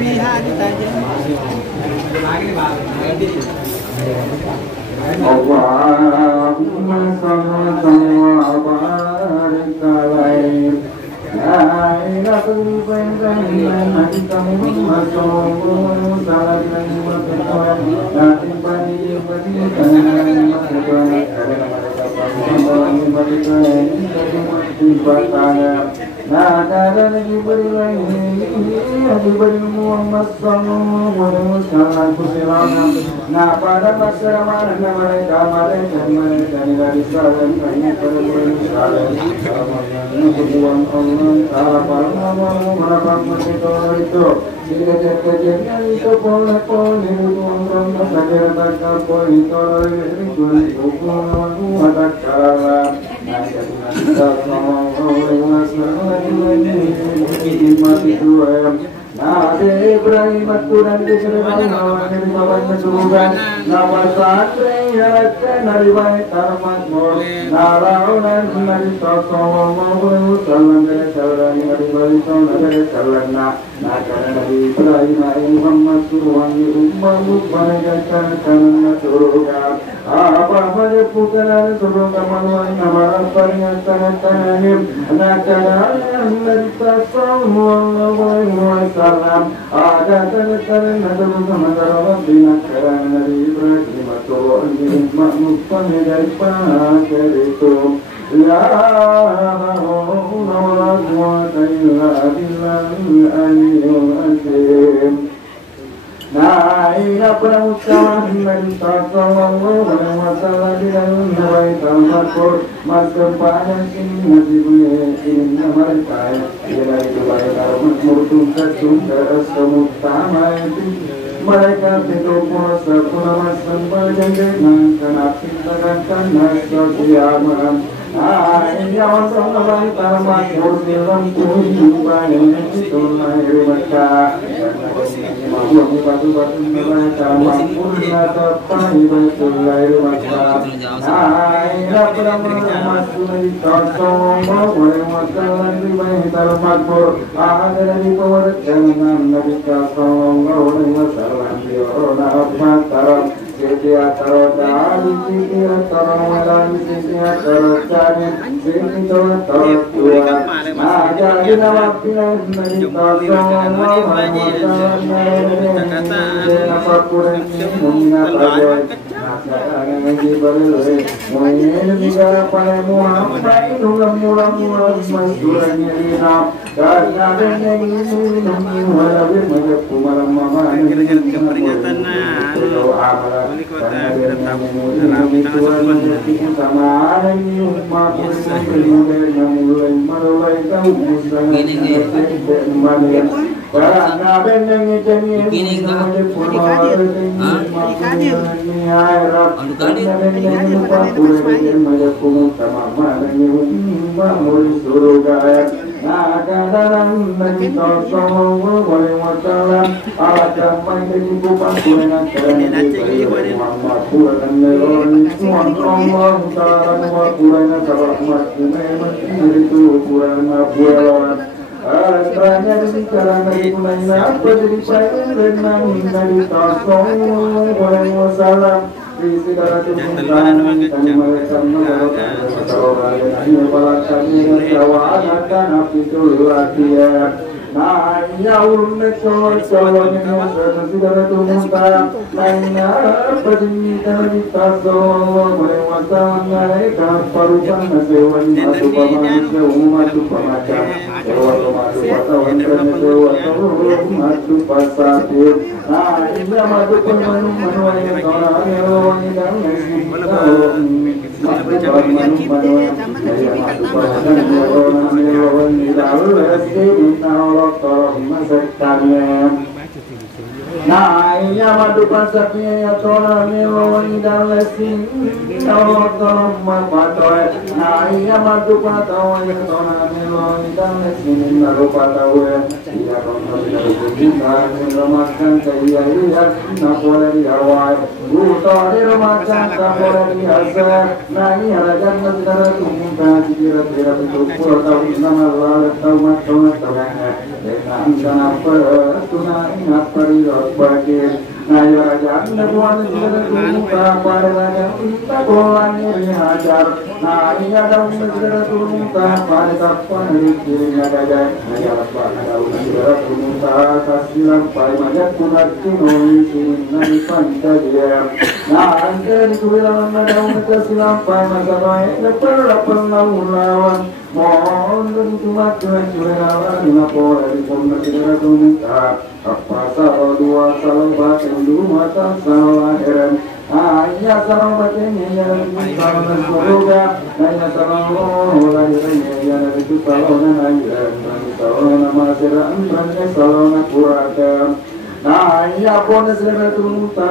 pihak kita aja. Allahumma salli wa barik alaihi. La ilaha illallah Muhammadur Rasulullah. Nah, ada lagi berilah Muhammad sallallahu alaihi wasallam. Nah, pada masa mana mereka dari salam kami bersalam. Tuhan Allah Taala berapa itu kejadian itu boleh Tuhan saja tak boleh itu ada kalah. Nah, Ibrahim Tuhan disebutkan nama santri yang dari baik termakmur. Naraunan dari sallallahu alaihi wasallam dari nah karena Ibrahim Muhammad Tuhan umat menegakkan karena surga. Apa saja putra surga manusia nama pernyataan nah karena dari sallallahu alaihi wasallam ada tanda-tanda dalam bina karena dari Ibrahim Tuhan umat menegakkan itu. La haula wala quwwata illa billahil aliyyil azim. Nah, ina pramukawan Nabi sallallahu alaihi wasallam di dalam Baitul Maqdis masuk pada sini masih punya ini mereka ya itu Baitul Maqdis tunda semutama itu mereka itu puasa puasa sembahyang dengan kenapa kita sosial yang sama sama kursilan kuiban itu lahir mereka batu mereka mampurna tepai betul lahir mereka ina pernah masuk di kosong boleh masalah di Baitul Maqdis ada di bawah jangan Nabi sallallahu alaihi wasallam di orang Setiap tarotan, setiap tarotan, setiap tarotan, setiap tarotan. Nah, jadi nama pilihan dari kosong, apa pun yang mengingat Nah, ngaji boleh, mungkin juga pada Muhammad ulang masyurnya dinam. Karena dengan ini walaupun menjadi malam mama Peringatan wali kota bertamu dalam tanggal sama ada ini umat yang mulai tahu karena benang itu ini namanya purwara ini airap benang lupa purwara macam sama mana ini mulai surga nah kadang nanti kosong boleh masalah ada main di bukan purwara kerana mama purwara melon Allah taala purwara terahmat memang itu purwara Asranya di karena ibunya apa jadi saya renang dari kosong boleh wasalam di segala tumpukan kami mereka mengajar ini balakani jawa akan api dulu akhir. Nah, ya ulun cowoknya segala tumpukan lainnya berdiri di kosong boleh wasalam mereka parupan nasewan masuk pemakai umat pemacam. Madu pasir, nah ini madu pemanu yang orang yang dan nah ini madu pasirnya ya orang yang dan lesin orang mapatoy nah ini madu patoy ya orang yang dan lesin narupatoy ya orang yang dimakan kaya ya napoleh di Hawaii buta di rumah napoleh di Asia nah ini harajan negara tumbuh kira-kira itu pulau tahun 6 lalu tahun dengan kenapa tunai ngapa dilakukan Naya raja buan segera tunta pada raja kita bolan hajar Naya daun segera tunta pada kapan dikirinya raja Naya pada daun segera tunta kasih lampai majat punat kinoi sinai pancagia Naya dikubilang daun kasih lampai masa baik leper lawan mohon dan cuma cuek-cuek ngapor dari pun segera tunta apa salah dua salah batin dua salah heran hanya salah batinnya yang salah surga hanya salah lahirnya yang itu salah nanya salah nama serang hanya salah kurang nah iya pun segera tunta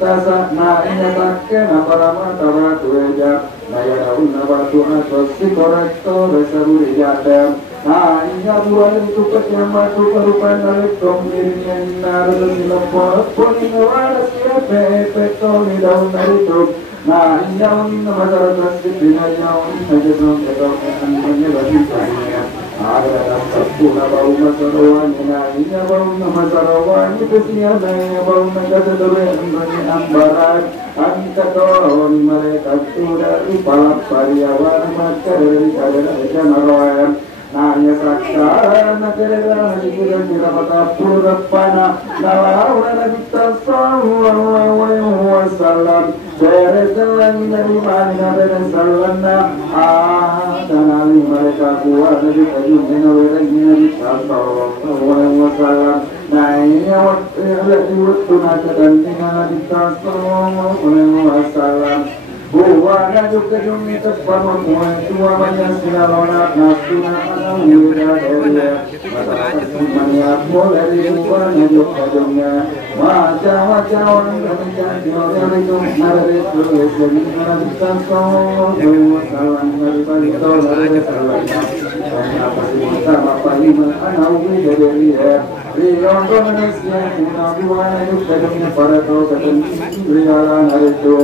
tasa nah iya takkan apa lama tawa tuja nah ya daun batu atau si korektor seru dijadam nah iya buah itu yang batu perubahan dari dirinya naruh di lepot pun ingawara siapa petol di daun dari itu nah iya nama masyarakat dipindah jauh saja dong ketol anaknya bagi saya ada dalam sepuluh bau masarawani nah iya bau masarawani kesiannya bau negara terbentuknya ambaran angkaton mereka sudah dipalak pariawan maka dari kadang maroyan nanya saksa negara negara dirapata purapana nalawan kita sallallahu alaihi wasallam beresalan dari mana beresalana dan ali mereka kuat dari kayu menawarnya di sallallahu alaihi wasallam nanya waktu waktu dan tinggal di sallallahu alaihi wasallam buana juga demi terpamah tua banyak silalona nasuna muda dia banyak boleh dibuana juga dunia wajah-wajah orang berjanji orang itu nari tulis dari orang sallallahu alaihi wasallam dari tolong apa sih kita apa lima anak dari dia Rion Indonesia nabi wana juga dunia para kau ketemu rialan hari itu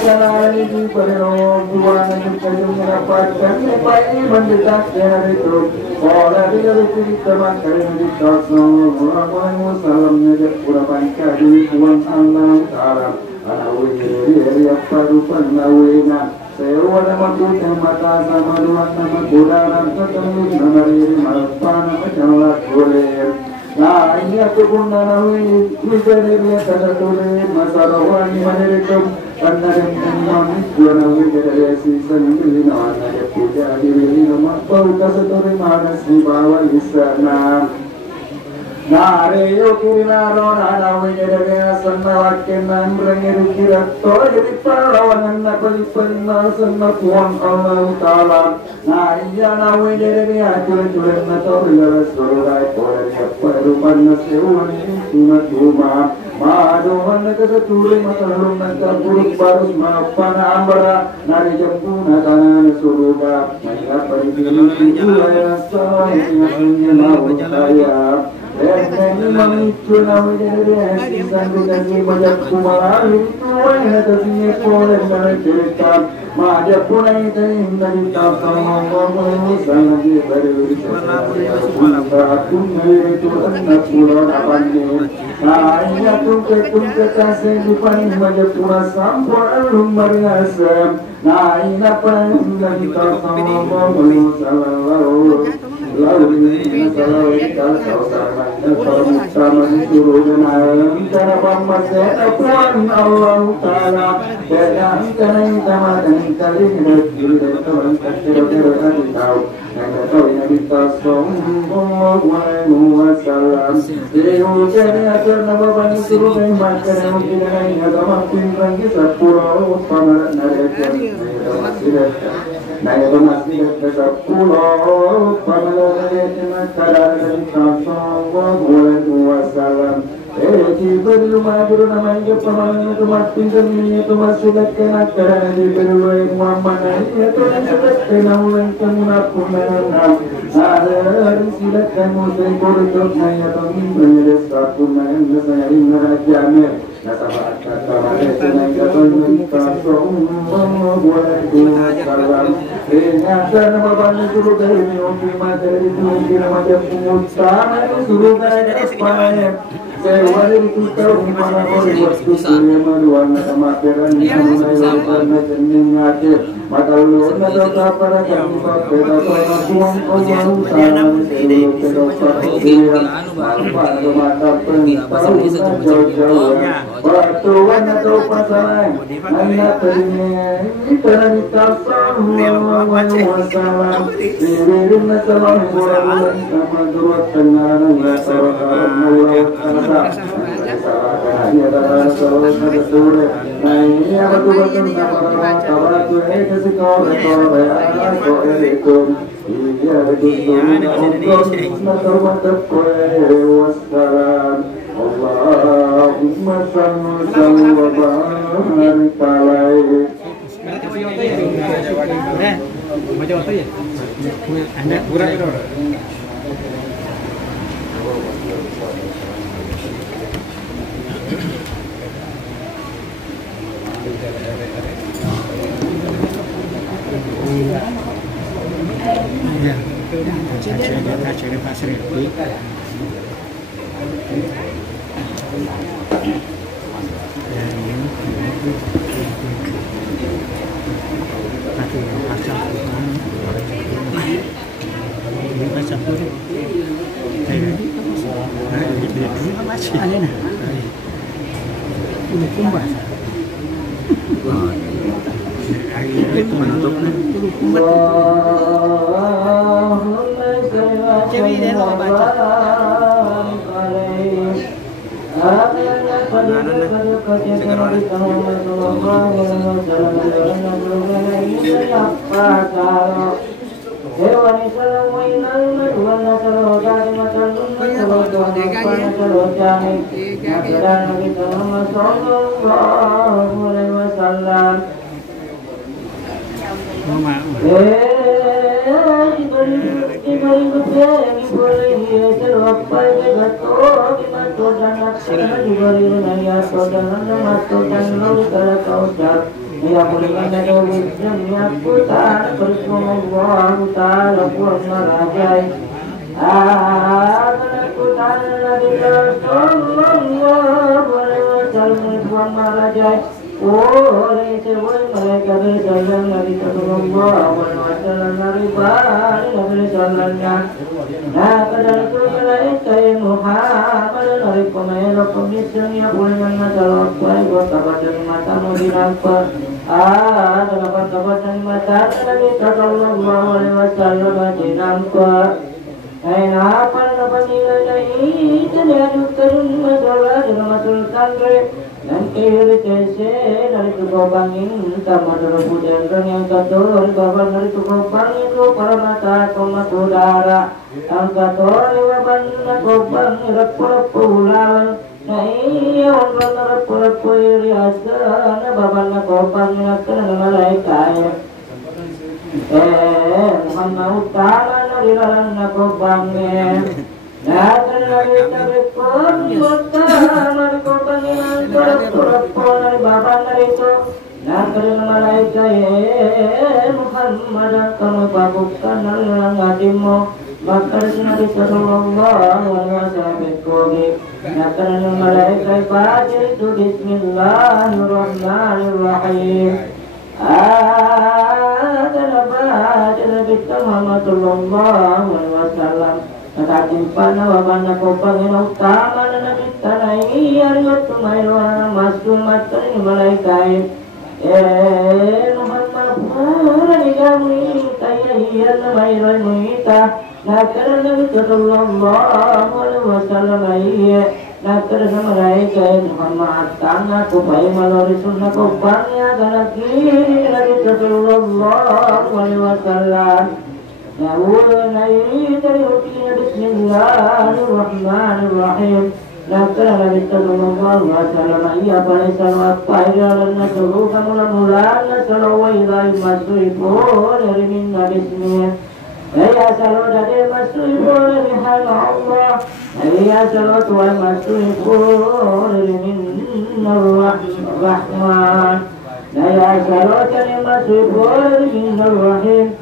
jangan ini perlu buana juga dunia dapatkan lepai mendekat hari itu orang dia lebih teman kali di tasawuf orang musalamnya dia pura panca di buang Allah Taala anak wiri apa rupa nawina sewa nama kita mata sama dua nama kudaran ketemu nama diri malpan kejalan kulir nah ini aku pun nawi bisa dilihat ada kulir masalah wani menerikum karena dengan dua nawi dari sisa ini nama ada puja diri nama bau kaseturi mana si bawa di sana Nare yo kiraro nana wejere asana wakenan brangiru kirato jadi parawan na palipanna sanna tuan Allah Taala na iya na wejere ajur na toriya surai pore parupan sewani tuma madohan kasature matalung na buruk barus mapana ambara nari jampuna kanan suruga maya parigini ya sa nya na ini memicu namanya dari sambil dari banyak kumaran itu wajah tersinya boleh menceritakan majap pun ini dari tasawuf sangat diberi aku itu anak pulau apanya nah ini tungke kasih di paling majap pura sampur lumbar ngasem nah ini apa yang dari tasawuf sallallahu lalu ini salah kita sama turun cara pemakai Tuhan Allah Taala dan karena kita kali ini Tuhan kita tahu yang tahu yang kita sallallahu alaihi wasallam itu jadi nama bani suruh makan mungkin yang ada makin lagi 10 pameran dari nah itu masih ada 10 pameran dari makan sallallahu alaihi wasallam Jibril mahathir namanya pemahaman itu makin demi itu masih dekat akan Jibril Muhammad itu dekat kenaulan kemunapun ada silakan muslim berikut naya tomin berjasa pun naya saya ini rajanya Batuan atau pasangan anak terima kita sama wasalam diwirin salam bulan sama dua tenang salam mulau kata salahnya adalah salam sore naik apa tuh nama kabar tuh kesekolah ko itu iya itu Allah mata wassalam Allahumma salli wa barik alaihi. Macam apa ya? Anda kurang itu. Ya, saya pasir. Ya selalu dari masrifun rihan Allah. Ya selalu tuan masrifun minar rahman. Ya selalu dari masrifun minar rahim.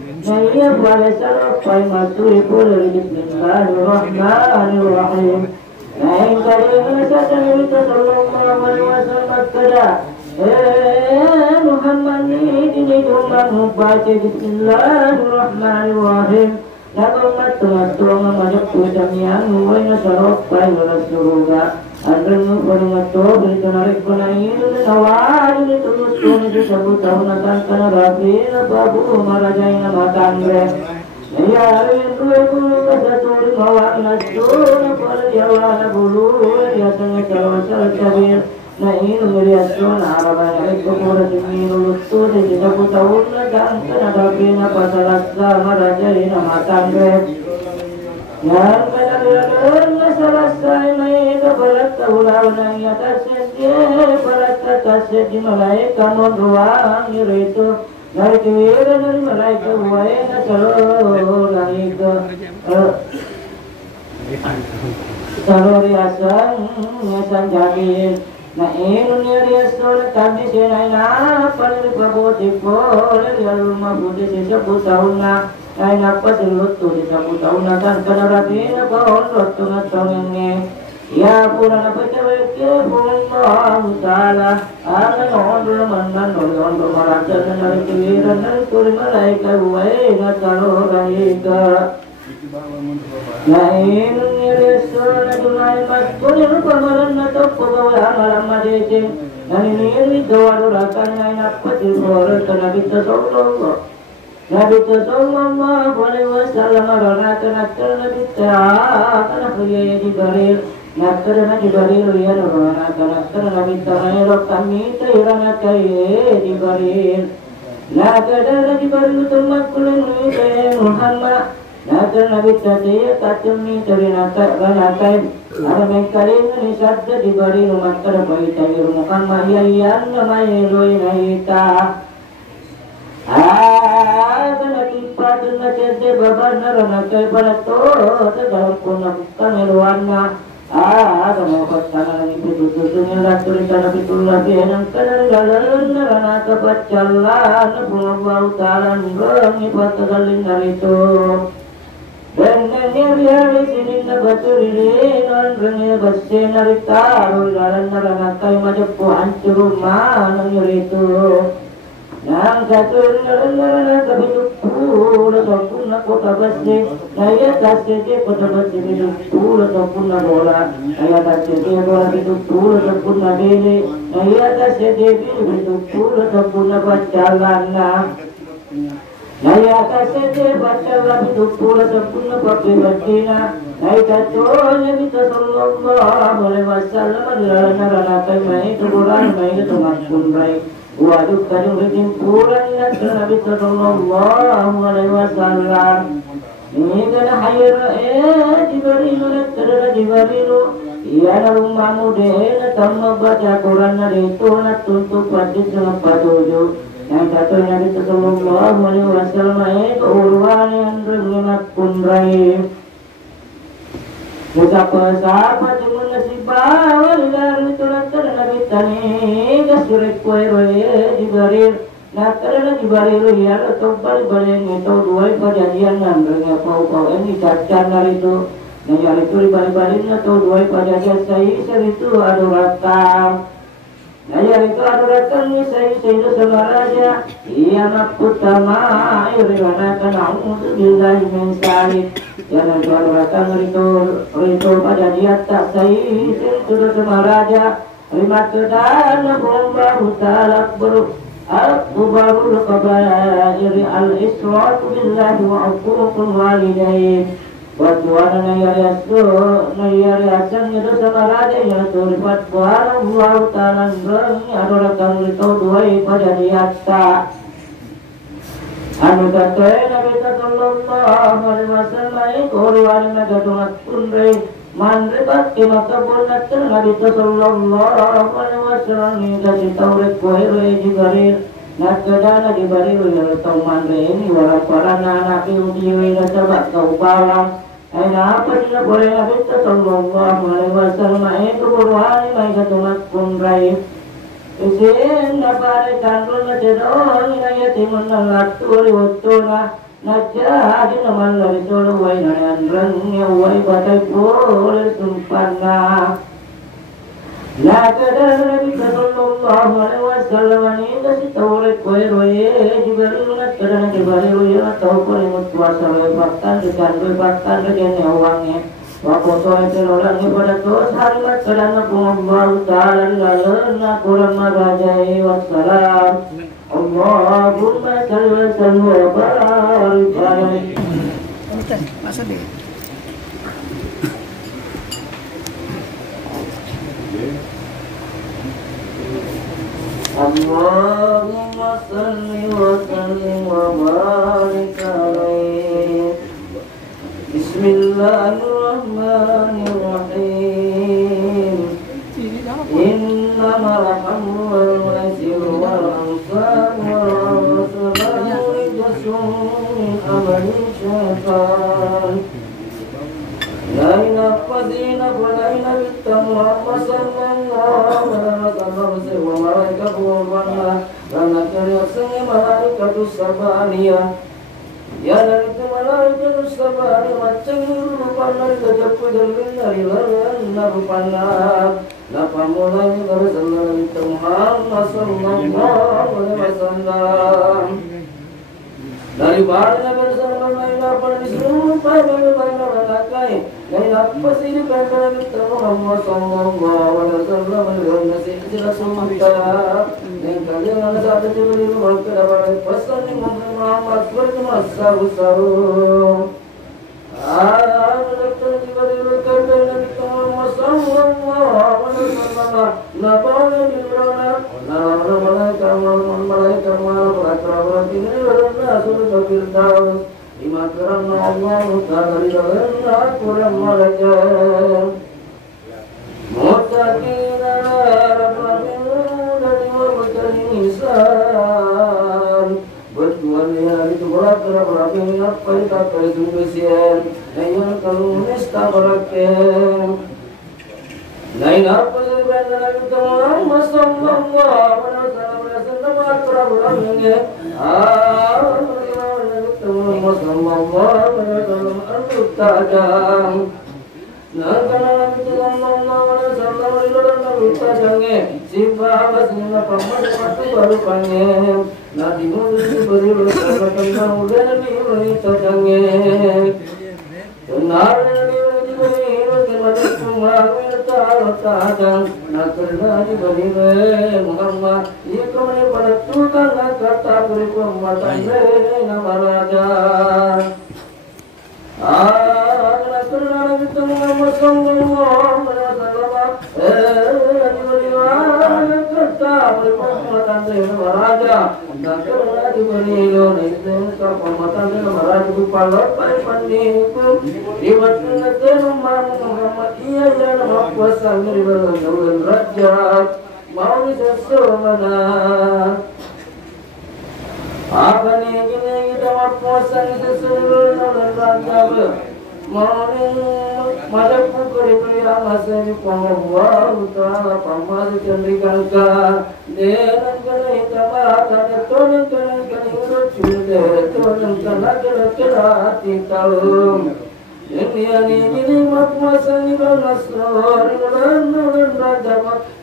Ya pada selalu tuan masrifun bismillahirrahmanirrahim. Yang kalian sahaja sallallahu alaihi wasallam kada. Muhammad ini cuma membaca Bismillahirrahmanirrahim. Lalu matulung majak pujamian muwena saropai warasuruga. Andrenu penumato beritarik penair nawar ini terus kuni disebut tahun kana rabi babu marajaina matangre. Ya arin dua bulu kasaturi mawak nasuna perjalanan bulu ya sangat jauh cabir. Nah ini meriaskan harapan itu pura sini lutu di sini tahun dan kena bina pasaran sama raja ini matang deh. Yang benar-benar masalah saya itu berat tahulah yang atas sedih berat atas sedih malaikat mendoang itu dari kiri dari malaikat wae selalu lagi ke selalu riasan jadi. Nah ini dia surat kami senai pada perbuatan boleh dia rumah budi sesebut tahunnya, lain apa selut tu disebut tahunnya dan kena rabina pohon rotu natong ini. Ya pura apa cewek pun Allah Taala akan ondul mandan ondul maraja dan dari kiran dan kuri malaikat wae ngatalo raika. Lain resul dunai maskulil pamaran atau pegawai malam madecing. Dan ini doa doakan lain apa tilbor Nabi Sallallahu Alaihi Wasallam aranakan akal Nabi Taala kerja di baril. Nakar Nabi baril ya aranakan akal Nabi Taala kami terana kaya di baril. Nakar Nabi baril tumak kulun Muhammad. Nakar Nabi Taala katumi terinakat ranakai. Aramai kalim ni sadda di bari rumah terbaik tayur Muhammad yang namanya Eloi Naita. Karena kipat na cede babar na ranakai pada to dalam punah bukan eluannya. Kamu katakan ini betul-betulnya lakukan karena betul lagi yang kadang galan ranakai pacalan punah bau talan berangi patagalin dari itu. Benarnya biar di sini nabatur ini non rengi basi narita rulan naranakai majepu hancur rumah nanyur itu. Nang katur narana kabitu pula sopuna kota basi. Naya tasje kota basi bitu pula sopuna bola. Naya tasje bola bitu pula sopuna beli. Naya tasje bitu pula sopuna bacalana. Naya kasih baca lagi pula sempurna pakai batina. Naya katonya kita Sallallahu Alaihi Wasallam adalah naranakai mai keburan mai ketumakun baik. Waduh kajung bikin puran Nabi Sallallahu Alaihi Wasallam. Ini kena hayar diberilu terada diberilu. Ia rumahmu deh tambah baca Quran itu tuntut wajib dengan patuju. Yang katanya Nabi Sallallahu Alaihi Wasallam itu urwan yang berminat kunrai. Betapa sahabat yang menasibah dari tulakan Nabi Tani kasurik kueroy dibarir. Nah karena dibarir ya atau balik itu dua perjanjian nandangnya pau ini cacar dari itu. Nah yang itu dibalik atau dua perjanjian saya itu ada rata. Naya itu adurakan saya sama raja. Ia maputama iriwana kana untuk billahi min salik. Jangan adurakan itu pada dia tak saya sudah sama raja. Lima kedana bomba hutalak baru akbarul kabair al-israfu billahi wa aququl walidain. Wajwana nayariasan itu sama raja yang terlibat buah talan berani adurakan itu dua pada diatta. Anu kata Nabi Sallallahu Alaihi Wasallam korwan nagadungat tunrai manribat kemakabunat Nabi Sallallahu Alaihi Wasallam ini kasih taurik kuhirwe jibarir. Nakadana di barilu yang teman ini walaupun anak ibu yang terbat kau balang. Apa tidak boleh Nabi Sallallahu Alaihi Wasallam itu berwani mereka tunas kumrai. Isin nafari kandul najedon inayatim nalaktur utuna najah di naman lari solo wai nayan wai batai pur sumpana. Nakadana Nabi Sallallahu Alaihi Wasallam ini si tauret koi roye juga lunat kadang dibalik roye atau koi mutwasa roye baktan dikandul baktan kejene uangnya. Wakoto itu orang ibadat tos harimat kadang pengembal taala lalana kurang magajai wassalam. Allahumma salli wa sallim wa barik alaihi. Masa deh. Allahumma salli wa sallim wa barik alaihi. Bismillahirrahmanirrahim. Innamal hamdu wal maisiru wal ansab wal azlamu rijsun min amali syaitan. Laina qadina qulaina bitamwa sallallahu alaihi wasallam wa malaikatu wa malaikatu malaikatu sabaniyah. Ya dari itu malaikatu sabani macam rupanya kejapu jamin dari lana rupanya. Lapa mulai dari sallallahu alaihi wasallam. Dari barangnya bersama lain apa di seluruh banyak rangkai. Lain apa sih di perkara kita Muhammad sallallahu alaihi wasallam dengan nasi jelas sumpah. Yang kalian ada satu jubli berkata pada pesan Muhammad bermasa usaha. Dokter diberi berkata Nabi Muhammad sallallahu alaihi wasallam. Nabawi bilrona, nabawi malaikat malaikat ini berada surga firdaus. Lima kerana Allah Taala ridha kurang malaikat. Muttaqin rabbihim dari wajah insan. Bertuan yang itu berat rabbihim apa itu kesian. Yang kalau nista berakhir. Lain apa yang berada Nabi Muhammad sallallahu alaihi wasallam akrab orangnya. Muhammad sallallahu alaihi wasallam al-tajam. Nakana Nabi sallallahu alaihi wasallam al-tajamnya. Sifat aslinya paman mati baru panggil. Nabi Muhammad beri berkata udah Nabi tajamnya. Benar Nabi Ta'ala nakana diberi Muhammad itu pada Tuhan kata beri penguatan nama raja. Nakana kita Muhammad sallallahu alaihi wasallam diberi kata beri penguatan nama raja. Nakana diberi Indonesia penguatan nama raja kepala pandiku diwakilkan Muhammad ia yang kuasa menerima raja mau sesuatu apa nih kita kuasa sesuatu raja mau malam pukul pria masih di Allah Taala pamas cendrikan ka dengan kena hitam mata tonan urut sudah tonan kena hati kalung. Ini makuasa ni banasor dan raja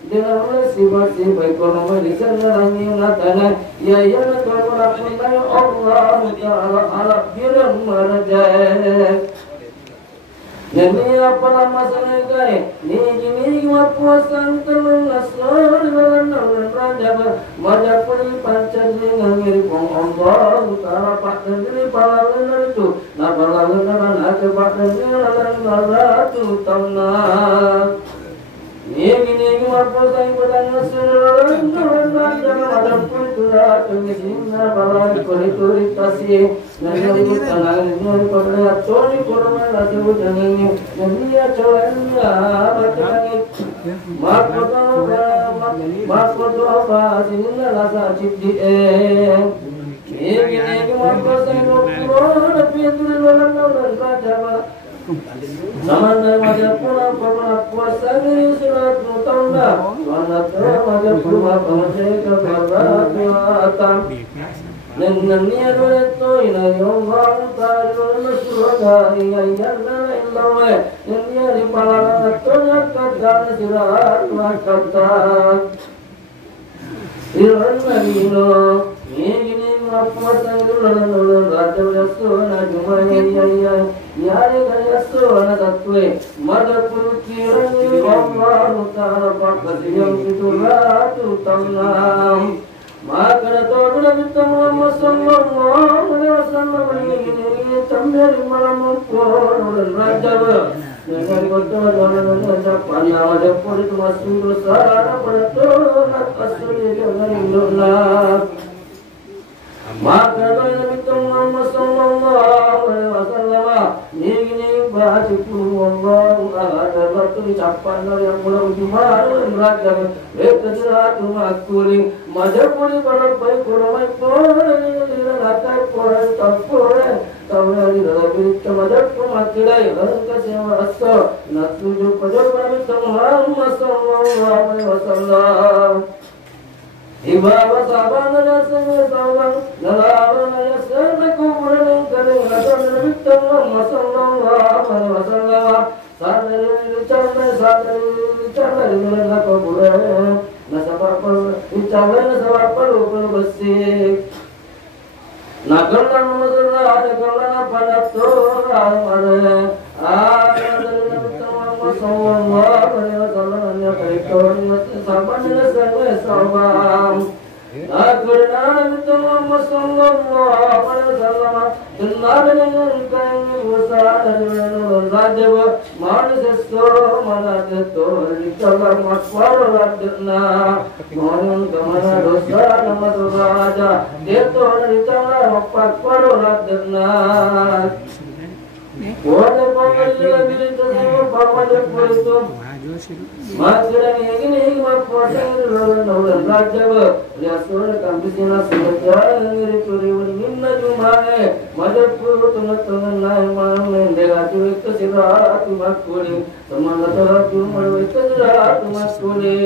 dengan sifat-sifat ekonomi di sana ini natanya ya kalau Allah Taala ala biram raja. Jadi apa nama sana gay? Ini makuasa terunasor dan raja majak pun pancar dengan mirip Allah Taala pak sendiri pahlawan itu. Nah pahlawan nak pahlawan ratu tanah. Ini makuasa yang bernasor dan raja majak pun raja misina pahlawan kulit kasih. Nanti tanah ini pada Tony korban rasa jangan ini dia cowoknya bacaan maaf Makoto pasinna rasa cipdi Ini mako sayro pura pintu lalan lalan raja Samana wajah pura pura puasa ni surat mutanda Wanata wajah pura pengasih keberatan Nenania dueto ina yongwang tayo surga iya yana ilawe Nenia di palala tonya kadang sirat makata Iran marino Ini mapuasa dulu raja yasuna jumaya iya Yari yasuna satwe Madapur kirani Allah Ta'ala pakasiyam situlatu tamnam Maka todo la vista Muhammad sallallahu alaihi wasallam ini tambil malam por Rajab dengan kota dalam panah ada por itu masuk sara pada torat asli dengan indullah Maka todo la vista Muhammad sallallahu alaihi wasallam ini bahasa Allah ada batu capan yang mulai jumaru Rajab ekadrat makuli Majapuri para pai koromai pore ratai pore tapore tawari rabiri majapur makilai harka sewa asso nasuju pajor pamit Muhammad sallallahu alaihi wasallam Ibawa sabana nasenge sawang nalawana yasana kuburan kare nasan nabit Muhammad sallallahu alaihi wasallam sadari charna nakobure nasabapal icalai nasabapal upal besik nagarna musra nagarna padato amare dari Nabi Muhammad sallallahu alaihi wasallam ya kaikon sabana sange sabam nagarna Nabi Muhammad sallallahu alaihi wasallam dengan kami besar dari Rajab manusia manateto dikalam maswar radna mohon kemana dosa nama raja deto dikalam maswar radna Wada panggilan diri tersebut pamajak itu Maksudnya ini mapuasa lawan Rajab Liasur kampusnya sejalan ngiri turiwin minna jumae Majapur tengah-tengah naik malam Negatu itu siratu makuli Semangat terhatu malu itu siratu makuli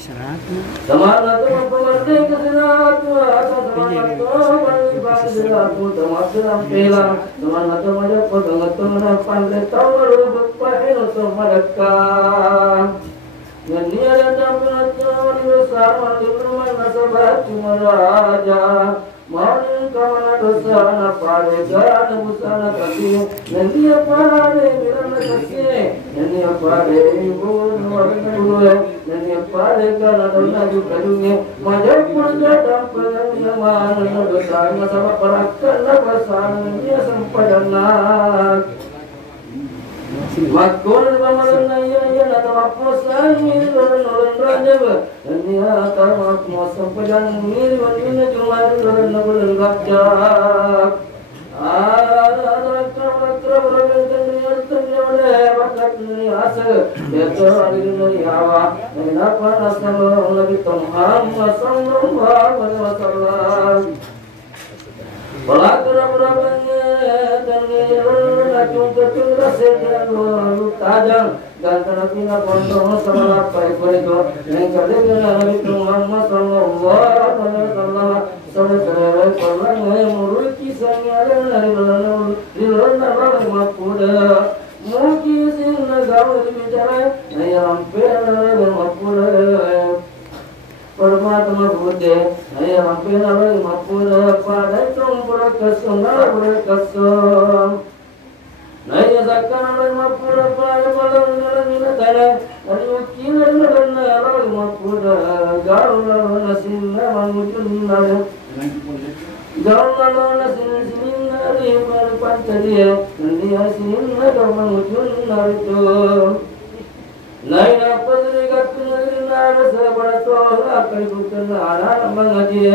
Semangat mempermati kesiratu Semangat bagi siratu Termasuk ampilan Semangat Majapur tengah-tengah pandai tawaru berpahin untuk mereka Ngenia dan dampingan besar mandi rumah nasabat cuma raja Maunin kamana dosa na parega na busana kasi Nandiya parade mirana kasi Nandiya parade ibu nuwarna buluwe Nandiya parega na dona jukadunge Majapur jadam penyaman na dosa na sama parakan na basana Nandiya sampadana Makul bamalan iya na tamapusan Miroran Rajab Nandiya tamak mosam padan Mirwan ina jumar Roran nabulan gajak Rakra beragam niatan yawne Bakat niasa Yaitu alirina yawa Kenapa nasallahu Nabi Muhammad sallallahu alaihi wasallam Balakura beragamnya Dan Nacung kecung rasanya Lalu tajam Dan kena pondok sama apa itu Yang kadang Nabi Muhammad sallallahu alaihi wasallam Saudara orang yang murid kisahnya dari lana orang mapuda mungkin negara bicara yang hampir orang mapuda permatama bude yang hampir orang mapuda pada tumpur kesana berkesam Naya zakana orang mapuda pada malam nila tara mungkin orang mapuda gaul nasinna mangujunna Gaulana sinin nari berpancaria Nandiya sinin nari mengujun naritu Naina padri gatu nari sabarato Akai bukan arah mengaji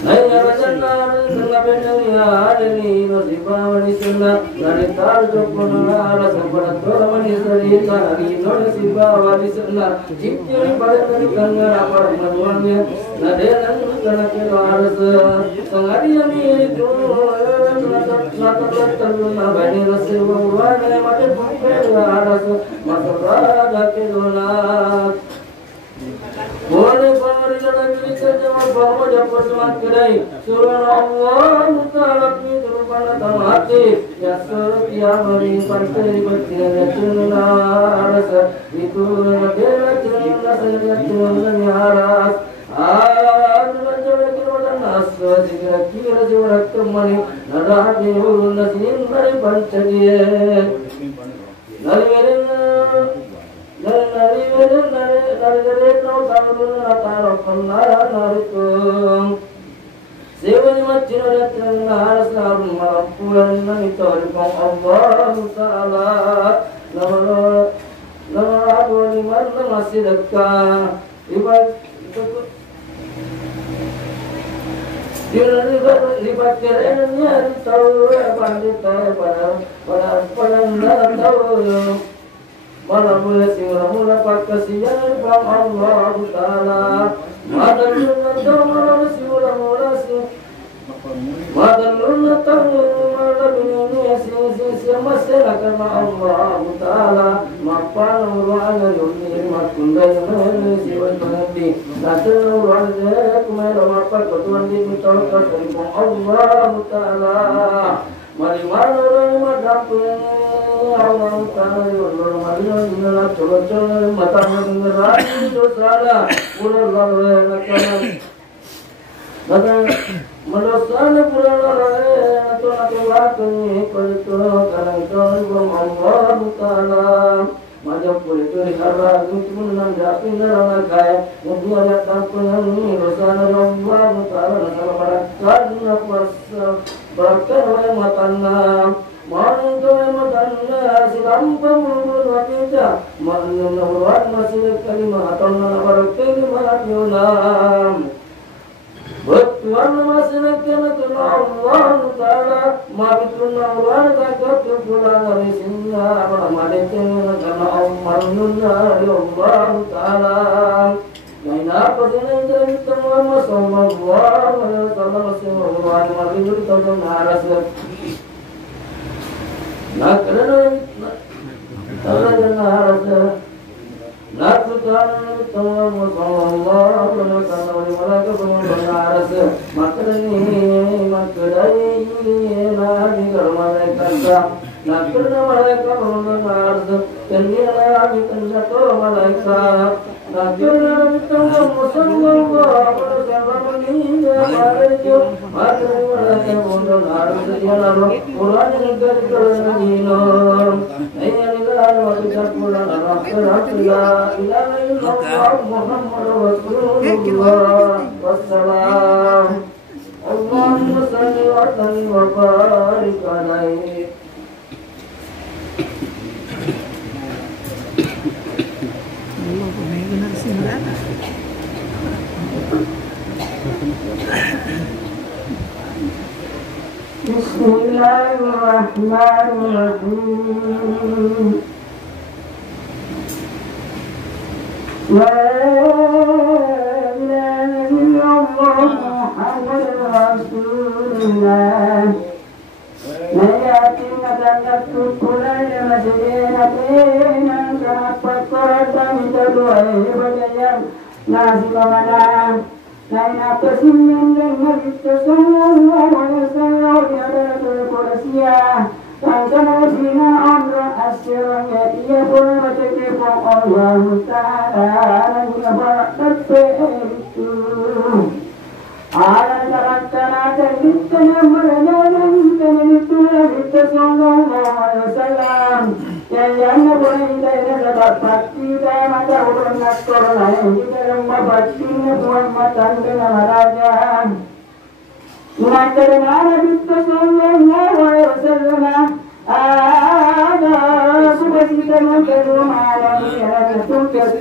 Naya rajanar tengah penjara ini nasibah manisna dari tarjuk penara sempat termani cerita di nasibah manisna cipta pada tengah apa manuannya nadenan karena kita harus sengari yang itu nata terluna bani nasibah wana mati pukul harus masuk raja kedonat boleh pamari dalam diri saja bahwa dapat semakin surah Allah mutalaki terupana tamati ya setia menyimpan teribetnya cuna rasa itu negara cuna saja cuna nyaras menjadi kerodan aswa kira jurat kemani nada diurun nasin dari pancadiye dari nau tamun ataro penara narikum sewani macin ada naras narum malampulan nanitorikum Allah Ta'ala nama abu liman masih dekat libat kerennya tahu pandita pada tahu malam mula pakasian bang Allah Ta'ala madan luna tahu madan luna tahu malam ini si masalah karena Allah Ta'ala mapan urana yuni makundai si wanti nasan urana kumela mapan ketuan di mitol kasih Allah Ta'ala mari orang madapun Allah Ta'ala yulur marilah inilah coba-coba mata mengerai dosa pulau nakalan mata mendosa pulau atau nakalakannya pada karena itu Allah Ta'ala majap pun itu diharap untuk menang japin dalam kaya untuk ada tampungan ini dosa Allah Ta'ala nasab barakat nafas barakat oleh matana Mangkau matanya silampa mulu wakita manunawat masih kalimah atau nawarakil mahatyunam betuan masih kena Allah Ta'ala mabituna zakat pulang dari sinna malamadetnya karena Allah Ta'ala Naina pasien yang temuan masallallahu alaihi wasallam mabitun tonton haras nak harusnya nak tuan tuan Allah kalau mereka semua harusnya maka ini nabi kalau mereka nak pernah mereka harusnya kendialah nabi kenapa mereka nak pernah tuan Muhammad kalau meninggal mereka mereka pun harusnya dia lalu Quran yang Inor, ayat waktu pulang Rasulullah, ilah Muhammad Rasulullah, wassalam. Allahumma salli wa sallim wa barik alaihi. Bismillahirrahmanirrahim. La ilaha illallah Muhammadur Rasulullah. Nayatin matangat kulai masjidin yang perkara minta doa bagaimana nasi kemana lain apa sih yang begitu semua walau ada berkoresia tanpa sina amra asyirnya ia pun macam Allah Ta'ala yang berkata Alam karakter terbicara berjalan itu kita sallallahu alaihi wasallam yang boleh kita dapat kita mata orang nakor lain kita rumah batinnya buat mata dengan raja maka dengan kita sallallahu alaihi wasallam ada sudah kita mengeru malam ya tuntas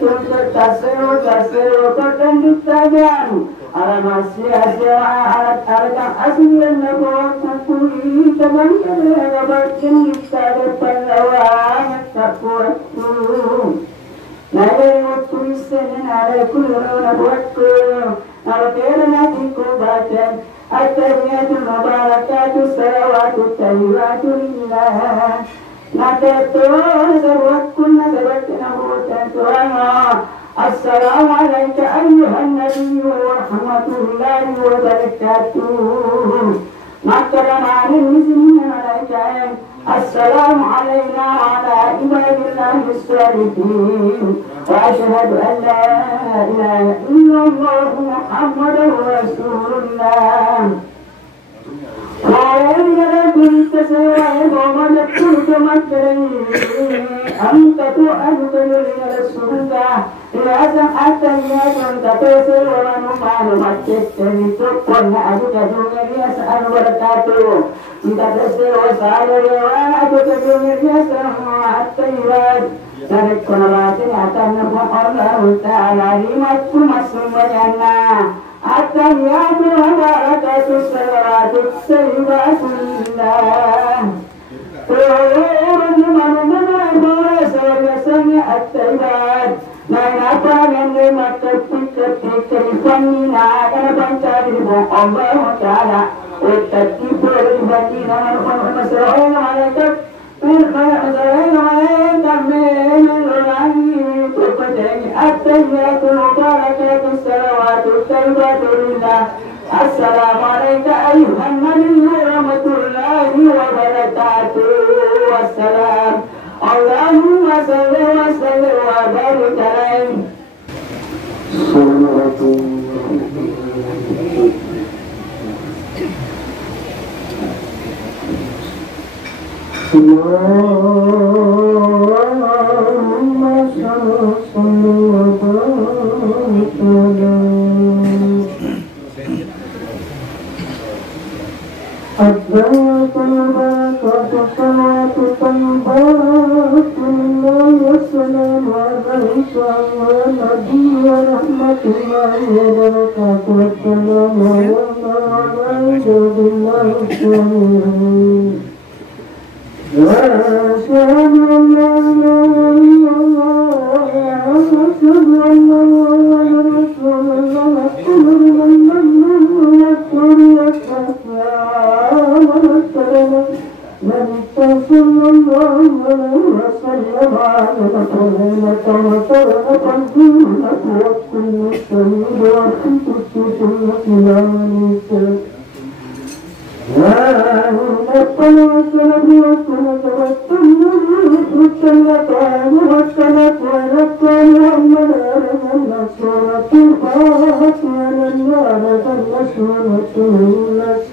tasero terkandung tajam على مسيا على أسمي النبوة تقولي كمان كذا بردين يستعرف اللوان تقوى لا يموت السنين على كل نبوة على كيرنا تكوبات التحيات المباركات الصلوات الطيبات لله نتطور سبت كل سبت نبوة السلام عليك أيها النبي ورحمة الله وبركاته نكرم عن المسلمين ملائكة السلام علينا وعلى عباد الله الصالحين وأشهد أن لا إله إلا الله محمد رسول الله وإن كنت سيئا وملكت مكرين أنت تؤدت إلى السلطة إذا سمعت الناس تتصل ونمال مكتني تقول أدك جميل يسأل بركاته تتصل وسأل وأدك جميل يسأل الطيبات سنكون باتن أتنفع الله تعالى لمكتم السمجنة التحيات المباركات الصلوات الطيبات لله طهور لمن سمع الطيبات لا ينفع من مكتك فننا أنا بنتظر الله تعالى والتكتيب والبدين من مسرعين عليك من خيرين عليك من الغني تقتني التحيات المباركات الصلوات الطيبات لله السلام عليك أيها النبي ورحمة الله وبركاته والسلام اللهم صل وسلم وبارك عليه اللهم صل وبارك الدعوة البركة الصلاة الطيبات لله والسلام عليك يا نبي ورحمة الله وبركاته والسلام علينا وعلى عباد الله الصالحين وأشهد أن لا إله إلا الله وأشهد أن محمدا رسول الله صلى الله عليه وسلم على طريقة وطريقة الدينة وكل السيد وكل السنة لا نساء والسلام والسلام والسلام والسلام محمد على سورة الفاتحة على سورة الناس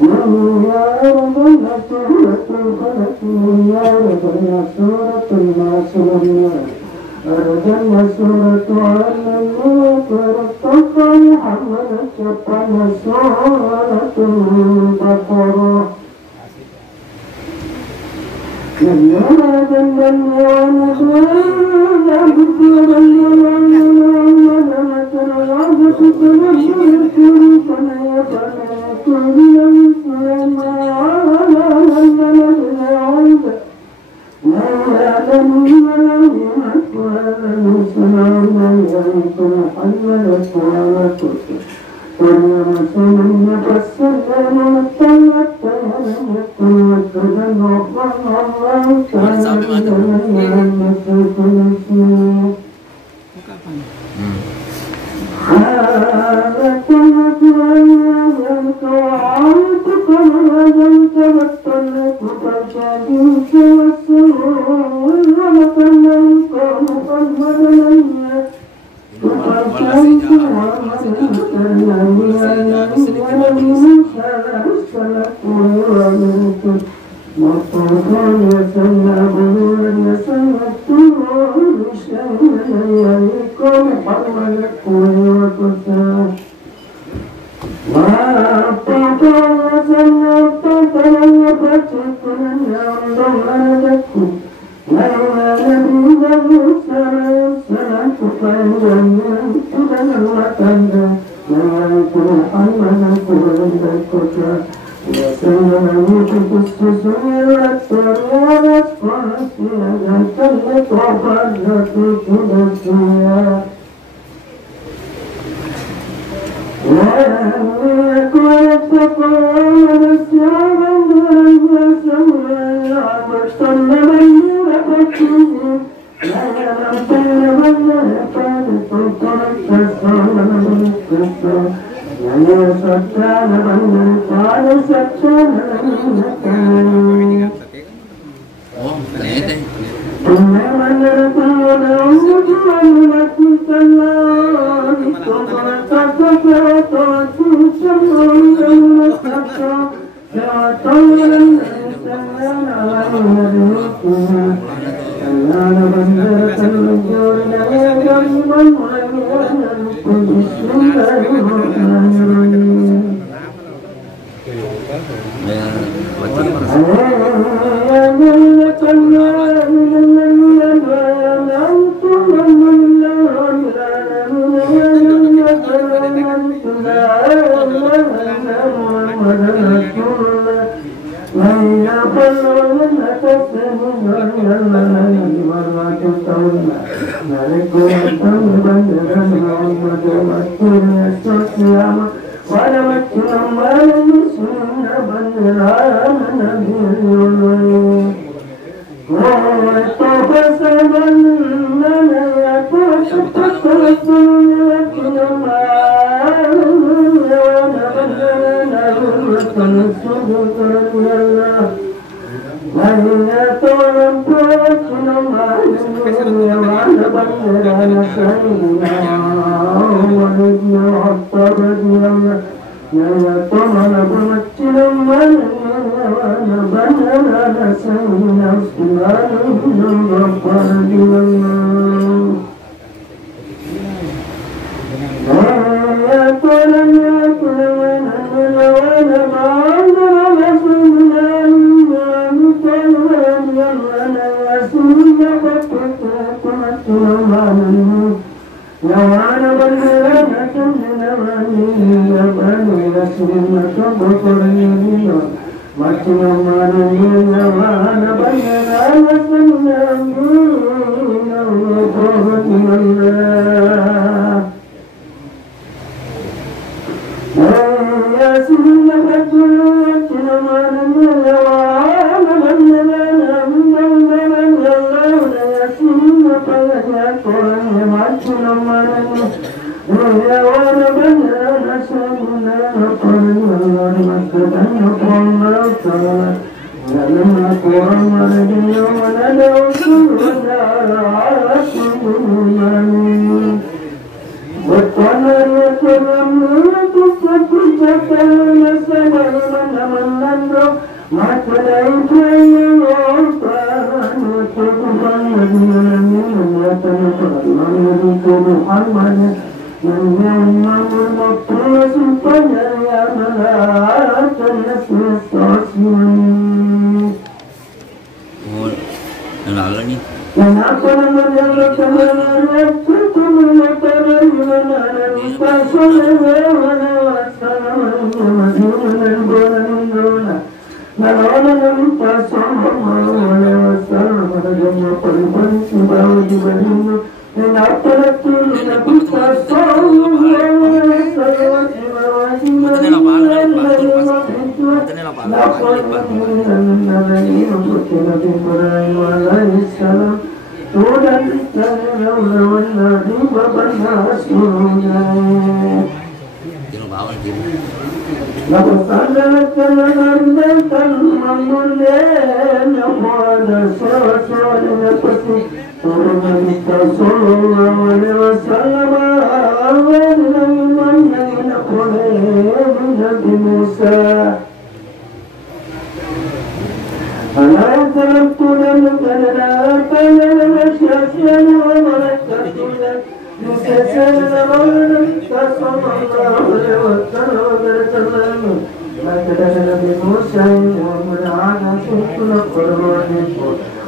يا ربنا سورة الفلق يا ربنا سورة الناس أرجلنا سورة الملك ورسولك محمد شفنا سورة البقرة كلنا جنة ونسونا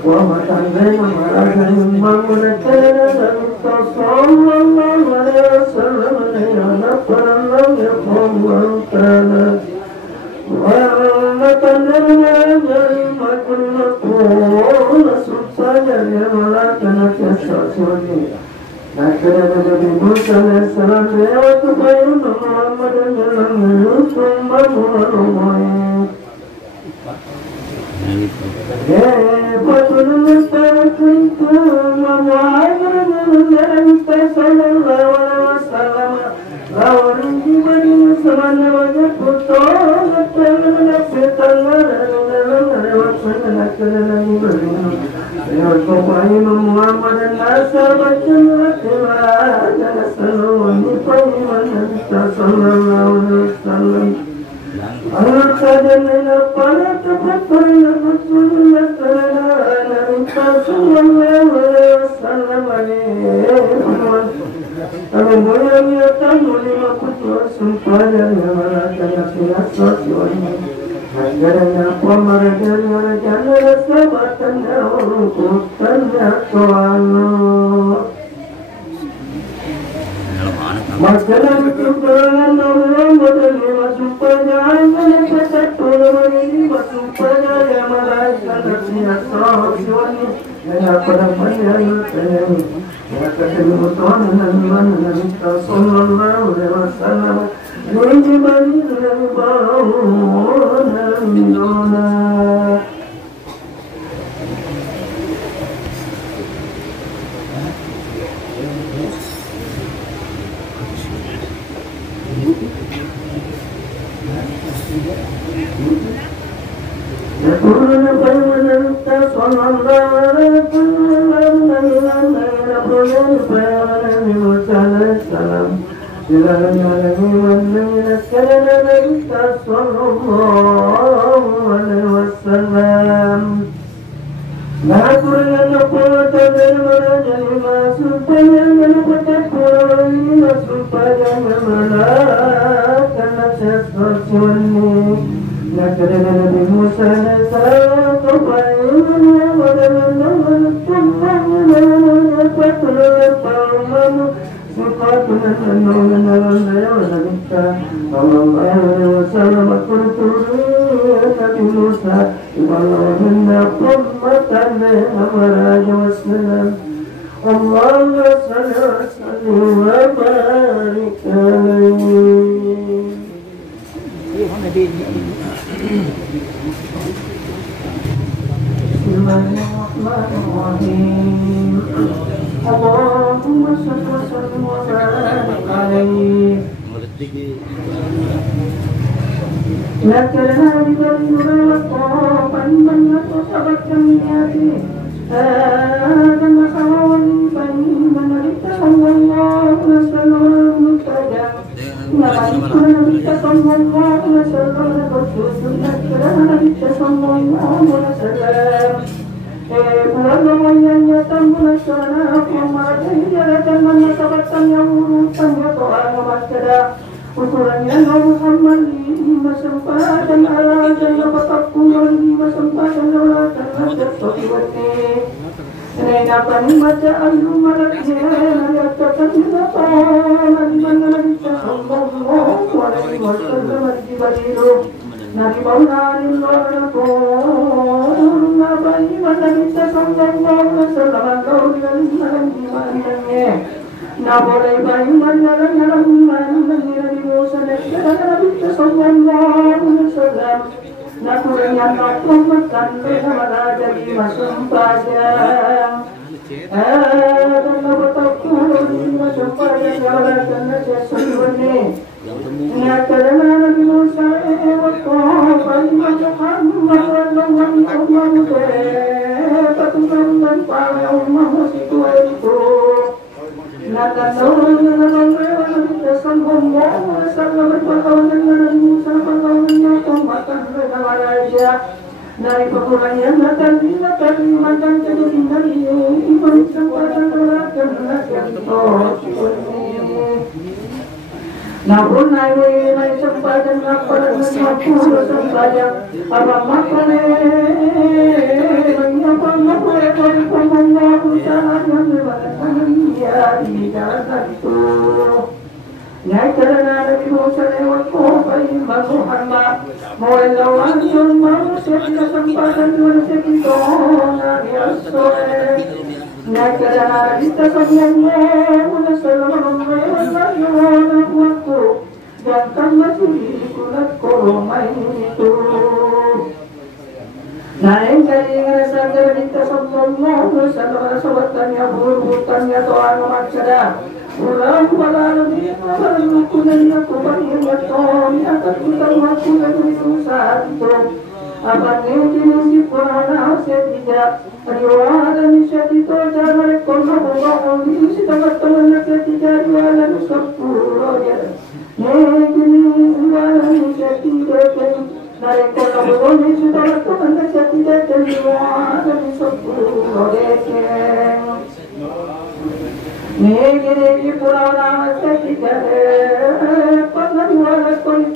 وما Nyai karena Nabi Musa lewat kau bayi Muhammad Muhammad manusia tidak sempatan manusia kita ya soleh nakala kita sallallahu alaihi waktu jangan masih kunat koromai itu naik kali ngerasa kita sallallahu alaihi wasallam sahabatnya burutannya doa maksada ulang malam malam kunanya kubahin waton akan kita makunan itu satu apa nih purana setidak riwalan setidak jangan kono bawa ini setidak teman setidak riwalan sepuluh ya ini riwalan setidak dari kono bawa ini setidak teman setidak riwalan sepuluh ya Negi purana setidak panariwalan kono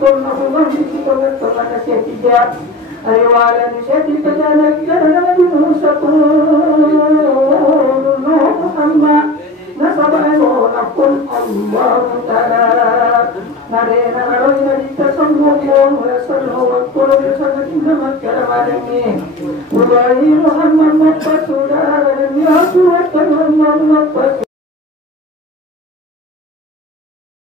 kono bawa ini setidak teman setidak riwalan setidak jangan Muhammad nasabah akun Allah Taala narena narina kita sallallahu alaihi wasallam qul sanad inna karamalani wa Muhammad rasulullah ya